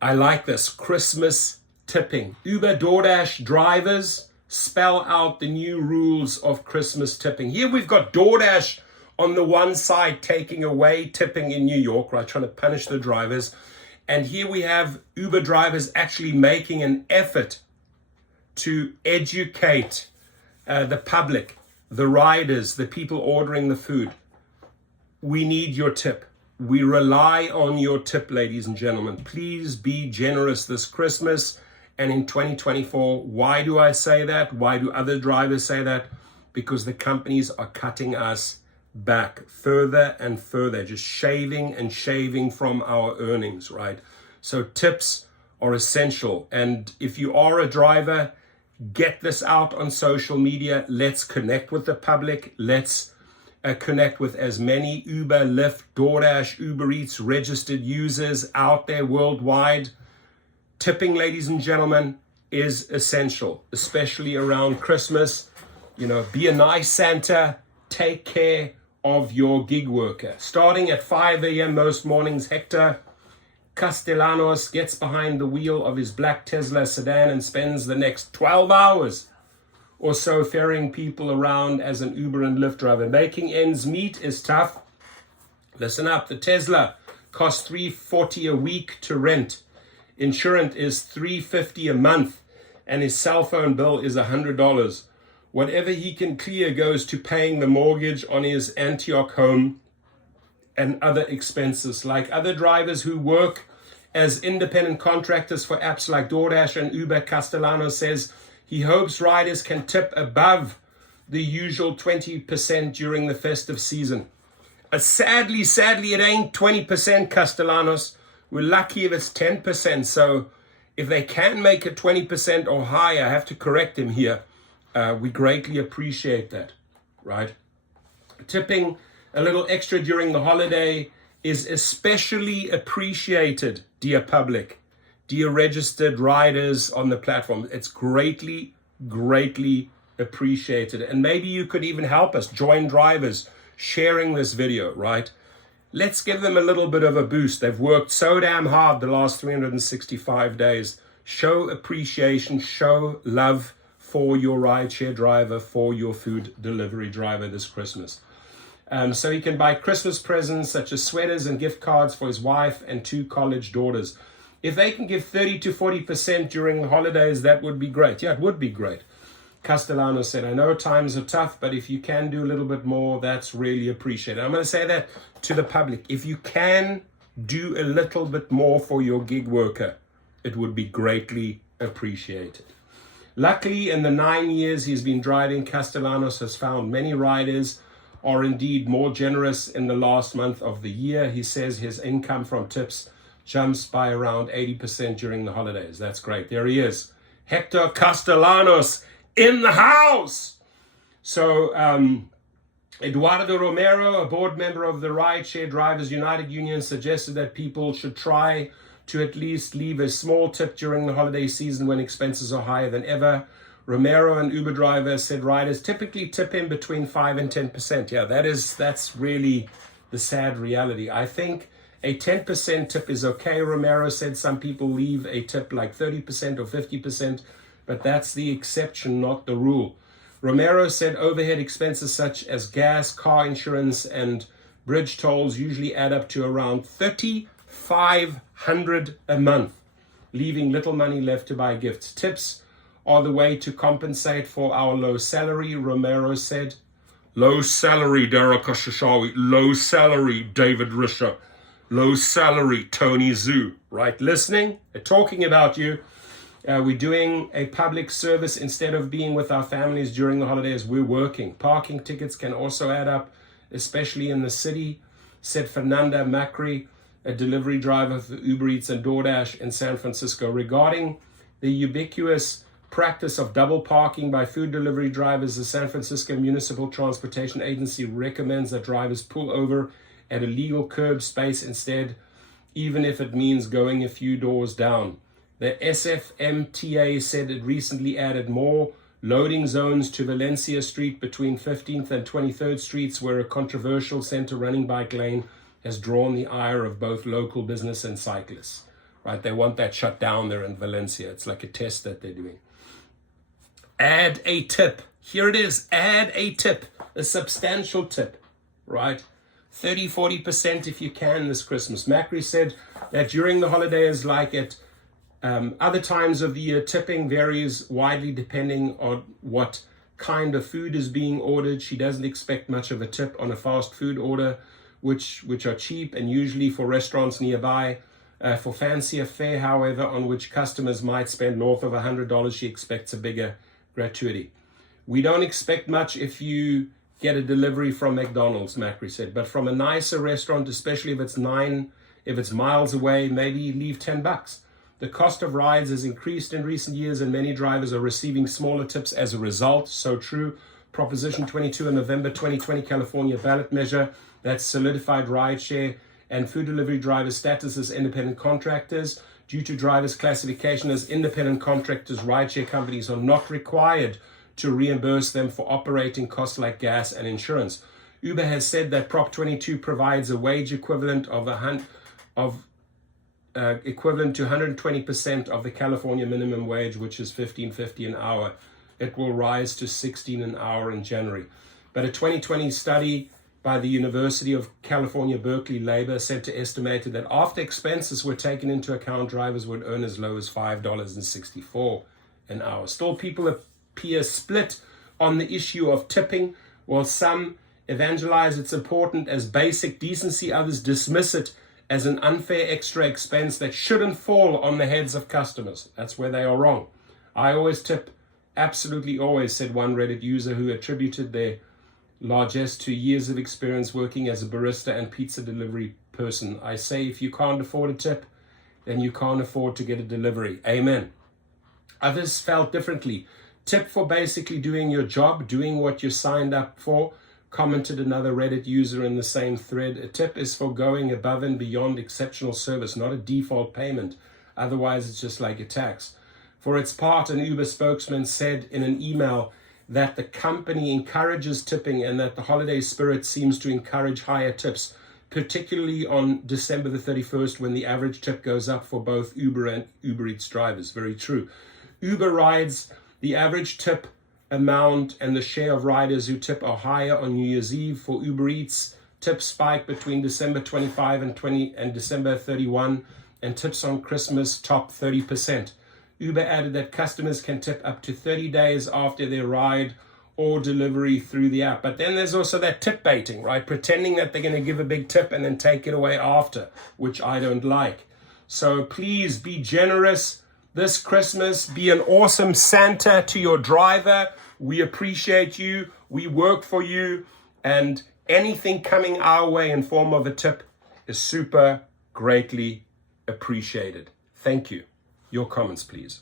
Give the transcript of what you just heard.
I like this. Christmas tipping. Uber, DoorDash drivers spell out the new rules of Christmas tipping. Here we've got DoorDash on the one side taking away tipping in New York, right, trying to punish the drivers. And here we have Uber drivers actually making an effort to educate the public, the riders, the people ordering the food. We need your tip. We rely on your tip, ladies and gentlemen. Please be generous this Christmas and in 2024. Why do I say that? Why do other drivers say that? Because the companies are cutting us back further and further, just shaving and shaving from our earnings, right? So tips are essential. And if you are a driver, get this out on social media. Let's connect with the public. Let's connect with as many Uber, Lyft, DoorDash, Uber Eats registered users out there worldwide. Tipping, ladies and gentlemen, is essential, especially around Christmas. You know, be a nice Santa. Take care of your gig worker. Starting at 5 a.m. most mornings, Hector Castellanos gets behind the wheel of his black Tesla sedan and spends the next 12 hours or so ferrying people around as an Uber and Lyft driver. Making ends meet is tough. Listen up, the Tesla costs $340 a week to rent. Insurance is $350 a month, and his cell phone bill is $100. Whatever he can clear goes to paying the mortgage on his Antioch home and other expenses. Like other drivers who work as independent contractors for apps like DoorDash and Uber, Castellano says he hopes riders can tip above the usual 20% during the festive season. Sadly, it ain't 20%, Castellanos. We're lucky if it's 10%. So if they can make it 20% or higher, I have to correct him here. We greatly appreciate that, right? Tipping a little extra during the holiday is especially appreciated, dear public, dear registered riders on the platform. It's greatly appreciated. And maybe you could even help us, join drivers, sharing this video, right? Let's give them a little bit of a boost. They've worked so damn hard the last 365 days. Show appreciation, show love for your rideshare driver, for your food delivery driver this Christmas. So he can buy Christmas presents such as sweaters and gift cards for his wife and 2 college daughters. If they can give 30 to 40% during the holidays, that would be great. Yeah, it would be great. Castellano said, I know times are tough, but if you can do a little bit more, that's really appreciated. I'm going to say that to the public. If you can do a little bit more for your gig worker, it would be greatly appreciated. Luckily, in the 9 years he's been driving, Castellanos has found many riders are indeed more generous in the last month of the year. He says his income from tips jumps by around 80% during the holidays. That's great. There he is. Hector Castellanos in the house. So Eduardo Romero, a board member of the Rideshare Drivers United Union, suggested that people should try to at least leave a small tip during the holiday season when expenses are higher than ever. Romero, an Uber driver, said riders typically tip in between 5 and 10%. Yeah, that's really the sad reality. I think a 10% tip is okay. Romero said some people leave a tip like 30% or 50%, but that's the exception, not the rule. Romero said overhead expenses such as gas, car insurance, and bridge tolls usually add up to around $3,500 a month, leaving little money left to buy gifts. Tips are the way to compensate for our low salary, Romero said. Low salary, Derek Shashawi. Low salary, David Risher. Low salary, Tony Zhu. Right, listening? They're talking about you. We're doing a public service instead of being with our families during the holidays. We're working. Parking tickets can also add up, especially in the city, said Fernanda Macri, a delivery driver for Uber Eats and DoorDash in San Francisco. Regarding the ubiquitous practice of double parking by food delivery drivers, the San Francisco Municipal Transportation Agency recommends that drivers pull over at a legal curb space instead, even if it means going a few doors down. The SFMTA said it recently added more loading zones to Valencia Street between 15th and 23rd Streets, where a controversial center running bike lane has drawn the ire of both local business and cyclists. right? They want that shut down there in Valencia. It's like a test that they're doing. Add a tip. Here it is. Add a tip, a substantial tip, right? 30-40% if you can this Christmas. Macri said that during the holidays, like at other times of the year, tipping varies widely depending on what kind of food is being ordered. She doesn't expect much of a tip on a fast food order, which are cheap and usually for restaurants nearby. For fancier fare, however, on which customers might spend north of $100, she expects a bigger gratuity. We don't expect much if you get a delivery from McDonald's, Macri said, but from a nicer restaurant, especially if it's miles away, maybe leave $10. The cost of rides has increased in recent years and many drivers are receiving smaller tips as a result. So true. Proposition 22 in November 2020 California ballot measure that solidified rideshare and food delivery drivers' status as independent contractors. Due to drivers' classification as independent contractors, rideshare companies are not required to reimburse them for operating costs like gas and insurance. Uber has said that Prop 22 provides a wage equivalent equivalent to 120% of the California minimum wage, which is $15.50 an hour. It will rise to $16 an hour in January. But a 2020 study by the University of California, Berkeley Labor estimated that after expenses were taken into account, drivers would earn as low as $5.64 an hour. Still, people appear split on the issue of tipping. While some evangelize it's important as basic decency, others dismiss it as an unfair extra expense that shouldn't fall on the heads of customers. That's where they are wrong. I always tip, absolutely always, said one Reddit user who attributed their largesse to years of experience working as a barista and pizza delivery person. I say if you can't afford a tip, then you can't afford to get a delivery. Amen. Others felt differently. Tip for basically doing your job, doing what you signed up for, commented another Reddit user in the same thread. A tip is for going above and beyond exceptional service, not a default payment. Otherwise, it's just like a tax. For its part, an Uber spokesman said in an email that the company encourages tipping and that the holiday spirit seems to encourage higher tips, particularly on December the 31st when the average tip goes up for both Uber and Uber Eats drivers. Very true. Uber rides, the average tip amount and the share of riders who tip are higher on New Year's Eve. For Uber Eats, tips spike between December 25 and December 31, and tips on Christmas top 30%. Uber added that customers can tip up to 30 days after their ride or delivery through the app. But then there's also that tip baiting, right? Pretending that they're going to give a big tip and then take it away after, which I don't like. So please be generous this Christmas. Be an awesome Santa to your driver. We appreciate you. We work for you. And anything coming our way in form of a tip is super greatly appreciated. Thank you. Your comments, please.